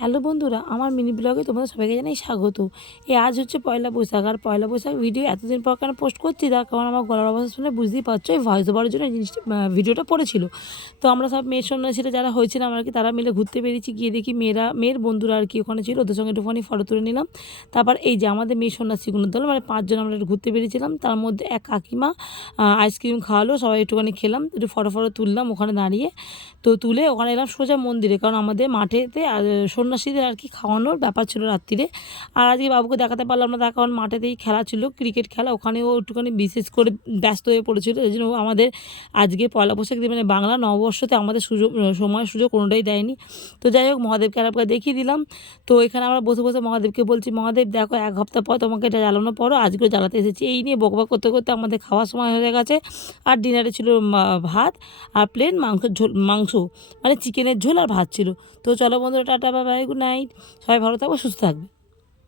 Hello বন্ধুরা, আমার mini ব্লগে তোমাদের সবাইকে জানাই স্বাগত। আজ হচ্ছে পয়লা বৈশাখ, আর পয়লা বৈশাখ ভিডিও এতদিন পর কেন পোস্ট করছি তার কারণ আমার গলার অবস্থা শুনে বুঝতেই পারছো, এই ভয়েস ওভারের জন্য এই জিনিসটা ভিডিওটা পড়েছিল। তো আমরা সব মেয়ের সন্ন্যাসীরা যারা হয়েছিলাম আর কি, তারা মিলে ঘুরতে বেরিয়েছি। গিয়ে দেখি মেয়ের বন্ধুরা আর কি ওখানে ছিল, ওদের সঙ্গে একটুখানি ফটো তুলে নিলাম। তারপর এই যে আমাদের মেয়ের সন্ন্যাসীগুলোর দল, মানে 5 জন আমরা একটু ঘুরতে বেরিয়েছিলাম। তার মধ্যে এক কাকিমা আইসক্রিম খাওয়ালো, সবাই একটুখানি খেলাম, একটু ফটো তুললাম ওখানে দাঁড়িয়ে। তো তুলে ওখানে এলাম সোজা মন্দিরে, কারণ আমাদের মাঠেতে সন্ন্যাসীদের আর কি খাওয়ানোর ব্যাপার ছিল রাত্রিরে। আর আজকে বাবুকে দেখাতে পারলাম না, তার কারণ মাঠেতেই খেলা ছিল, ক্রিকেট খেলা, ওখানেও একটুখানি বিশেষ করে ব্যস্ত হয়ে পড়েছিল। এই জন্য আমাদের আজকে পয়লা বৈশাখ মানে বাংলা নববর্ষতে আমাদের সুযোগ কোনোটাই দেয়নি। তো যাই হোক, মহাদেবকে আর একবার দেখিয়ে দিলাম। তো এখানে আমরা বসে বসে মহাদেবকে বলছি, মহাদেব দেখো 1 সপ্তাহ পর তোমাকে এটা জ্বালানো পরও আজকেও জ্বালাতে এসেছি। এই নিয়ে বকবক করতে করতে আমাদের খাওয়ার সময় হয়ে গেছে। আর ডিনারে ছিল ভাত আর প্লেন মাংস, মানে চিকেনের ঝোল আর ভাত ছিল। তো চলো বন্ধুরা, tata, bye bye, good night, সবাই ভালো থাকবে, সুস্থ থাকবে।